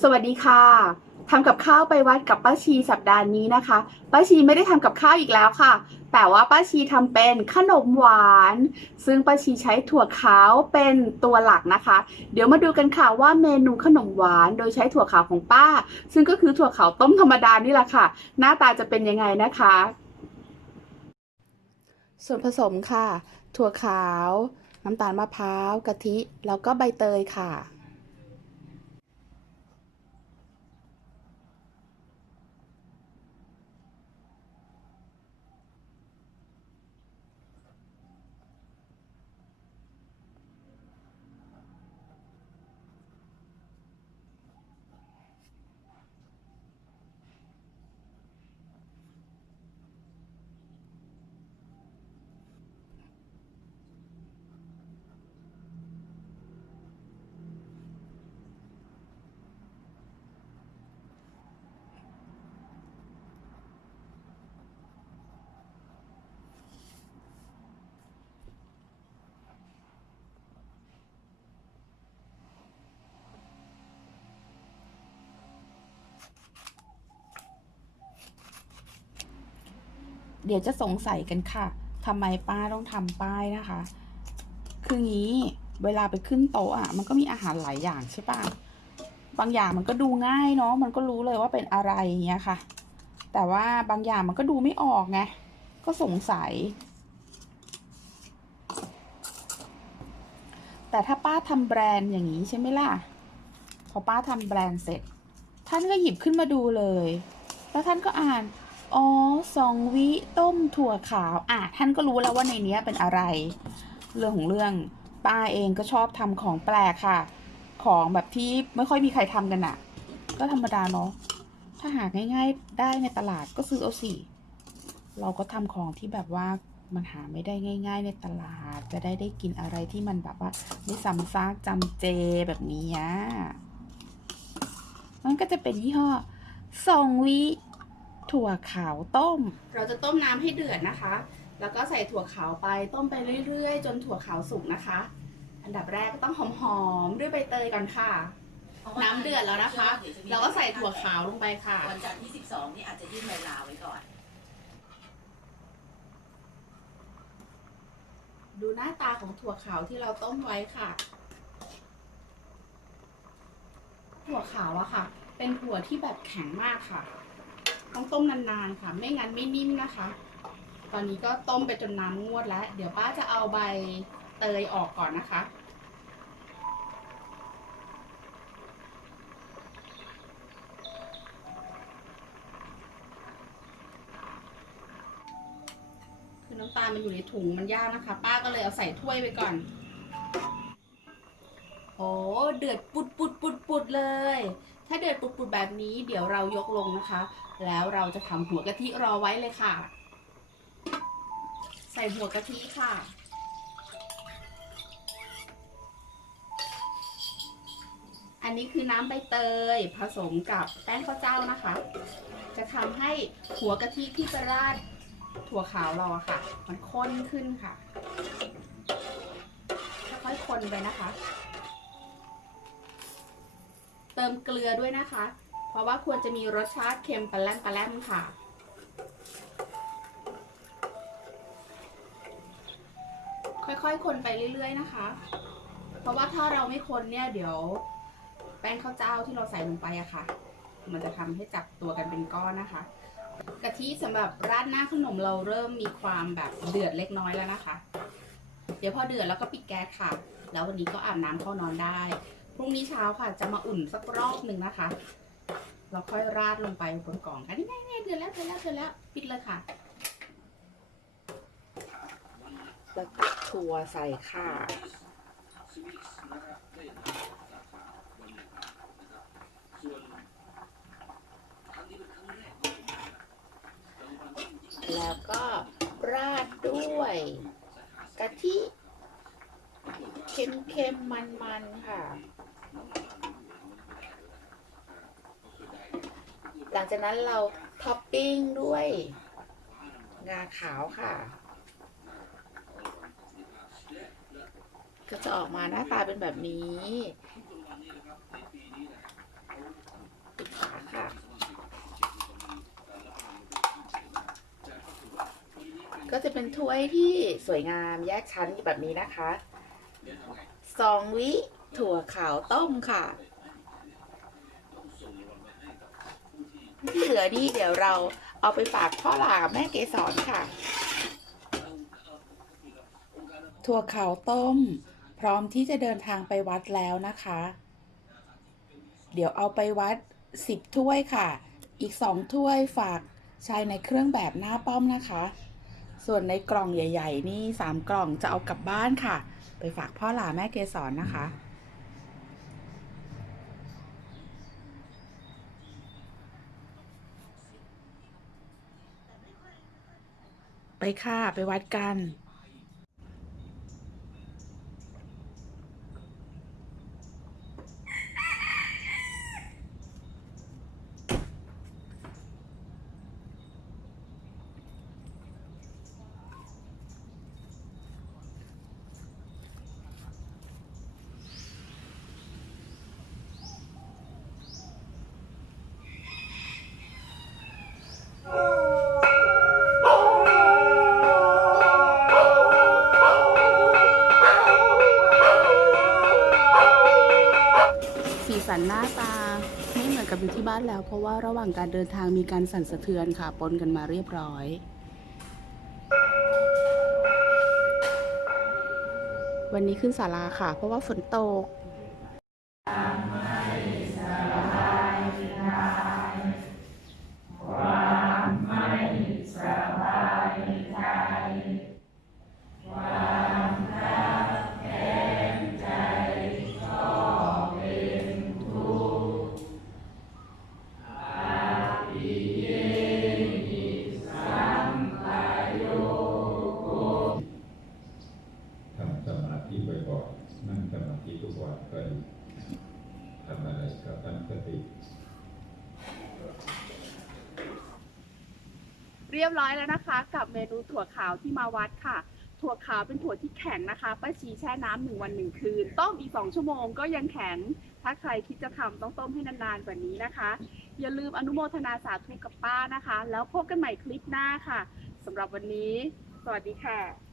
สวัสดีค่ะทำกับข้าวไปวัดกับป้าชีสัปดาห์นี้นะคะ ป้าชีไม่ได้ทำกับข้าวอีกแล้วค่ะ แต่ว่าป้าชีทำเป็นขนมหวาน ซึ่งป้าชีใช้ถั่วขาวเป็นตัวหลักนะคะ เดี๋ยวมาดูกันค่ะว่าเมนูขนมหวานโดยใช้ถั่วขาวของป้า ซึ่งก็คือถั่วขาวต้มธรรมดานี่แหละค่ะ หน้าตาจะเป็นยังไงนะคะ ส่วนผสมค่ะ ถั่วขาว น้ำตาลมะพร้าวกะทิ แล้วก็ใบเตยค่ะ เดี๋ยวจะสงสัยกันค่ะทำไมป้าต้องทำป้ายนะคะ คืองี้เวลาไปขึ้นโต๊ะอะมันก็มีอาหารหลายอย่างใช่ปะบางอย่างมันก็ดูง่ายเนาะมันก็รู้เลยว่าเป็นอะไรอย่างเงี้ยค่ะ แต่ว่าบางอย่างมันก็ดูไม่ออกไงก็สงสัย แต่ถ้าป้าทำแบรนด์อย่างนี้ใช่ไหมล่ะพอป้าทำแบรนด์เสร็จ ท่านก็หยิบขึ้นมาดูเลย แล้วท่านก็อ่าน อ๋อสองวิต้มถั่วขาว อะ ท่านก็รู้แล้วว่าในเนี้ยเป็นอะไร เรื่องของเรื่องป้าเองก็ชอบทำของแปลกค่ะ ของแบบที่ไม่ค่อยมีใครทำกันอะก็ธรรมดาเนาะ ถ้าหาง่าย ๆ ได้ในตลาดก็ซื้อเอาสิ เราก็ทำของที่แบบว่ามันหาไม่ได้ง่าย ๆ ในตลาด จะได้ได้กินอะไรที่มันแบบว่าไม่ซ้ำซากจำเจแบบนี้อะมันก็จะเป็นยี่ห้อสองวิ ถั่วขาวต้ม เราจะต้มน้ำให้เดือดนะคะ แล้วก็ใส่ถั่วขาวไปต้มไปเรื่อยๆ จนถั่วขาวสุกนะคะ อันดับแรกก็ต้องหอมๆด้วยใบเตยก่อนค่ะ น้ำเดือดแล้วนะคะ เราก็ใส่ถั่วขาวลงไปค่ะวันจันทร์ที่ 12 นี่อาจจะยื่นเวลาไว้ก่อน ดูหน้าตาของถั่วขาวที่เราต้มไว้ค่ะ ถั่วขาวอะค่ะ เป็นถั่วที่แบบแข็งมากค่ะ ต้องต้มนานๆค่ะ ไม่งั้นไม่นิ่มนะคะ ตอนนี้ก็ต้มไปจนน้ำงวดแล้ว เดี๋ยวป้าจะเอาใบเตยออกก่อนนะคะคือน้ำตาลมันอยู่ในถุงมันยากนะคะ ป้าก็เลยเอาใส่ถ้วยไปก่อน โอ้เดือดปุดปุดปุดปุดเลย ถ้าเดือดปุดปุดแบบนี้เดี๋ยวเรายกลงนะคะ แล้วเราจะทำหัวกะทิรอไว้เลยค่ะ ใส่หัวกะทิค่ะอันนี้คือน้ำใบเตยผสมกับแป้งข้าวเจ้านะคะ จะทำให้หัวกะทิที่จะราดถั่วขาวเราอะค่ะ มันข้นขึ้นค่ะ ค่อยๆคนไปนะคะ เติมเกลือด้วยนะคะ เพราะว่าควรจะมีรสชาติเค็มปลาแรมปลาแรมค่ะ ค่อยๆ คนไปเรื่อยๆนะคะ เพราะว่าถ้าเราไม่คนเนี่ยเดี๋ยว แป้งข้าวเจ้าที่เราใส่ลงไปอะค่ะ มันจะทำให้จับตัวกันเป็นก้อนนะคะกะทิสำหรับราดหน้าขนมเราเริ่มมีความแบบเดือดเล็กน้อยแล้วนะคะ เดี๋ยวพอเดือดแล้วก็ปิดแก๊สค่ะ แล้ววันนี้ก็อาบน้ำเข้านอนได้ พรุ่งนี้เช้าค่ะ จะมาอุ่นสักรอบหนึ่งนะคะ เราค่อยราดลงไปบนกล่องกันนี่ไงๆเดือดแล้วเดือดแล้วเดือดแล้วปิดเลยค่ะแล้วตักถั่วใส่ค่ะแล้วก็ราดด้วยกะทิ เค็มๆมันๆค่ะ หลังจากนั้นเราท็อปปิ้งด้วย งาขาวค่ะ ก็จะออกมาหน้าตาเป็นแบบนี้ค่ะ ก็จะเป็นถ้วยที่สวยงามแยกชั้นแบบนี้นะคะ สองวิถั่วขาวต้มค่ะที่เหลือนี่เดี๋ยวเราเอาไปฝากพ่อหลาแม่เกสรค่ะ ถั่วขาวต้ม พร้อมที่จะเดินทางไปวัดแล้วนะคะ เดี๋ยวเอาไปวัด 10 ถ้วยค่ะ อีก 2 ถ้วยฝากชายในเครื่องแบบหน้าป้อมนะคะ ส่วนในกล่องใหญ่ ๆ นี่ 3 กล่องจะเอากลับบ้านค่ะ ไปฝากพ่อหลาแม่เกสรนะคะ ไปค่ะ ไปวัดกัน ไม่เหมือนกับอยู่ที่บ้านแล้ว เพราะว่าระหว่างการเดินทางมีการสั่นสะเทือนค่ะปนกันมาเรียบร้อยวันนี้ขึ้นศาลาค่ะ เพราะว่าฝนตก เรียบร้อยแล้วนะคะ กับเมนูถั่วขาวที่มาวัดค่ะ ถั่วขาวเป็นถั่วที่แข็งนะคะป้าชีแช่น้ำหนึ่งวันหนึ่งคืน ต้มอีกสองชั่วโมงก็ยังแข็ง ถ้าใครคิดจะทำต้องต้มให้นานๆกว่านี้นะคะ อย่าลืมอนุโมทนาสาธุกับป้านะคะ แล้วพบกันใหม่คลิปหน้าค่ะสำหรับวันนี้ สวัสดีค่ะ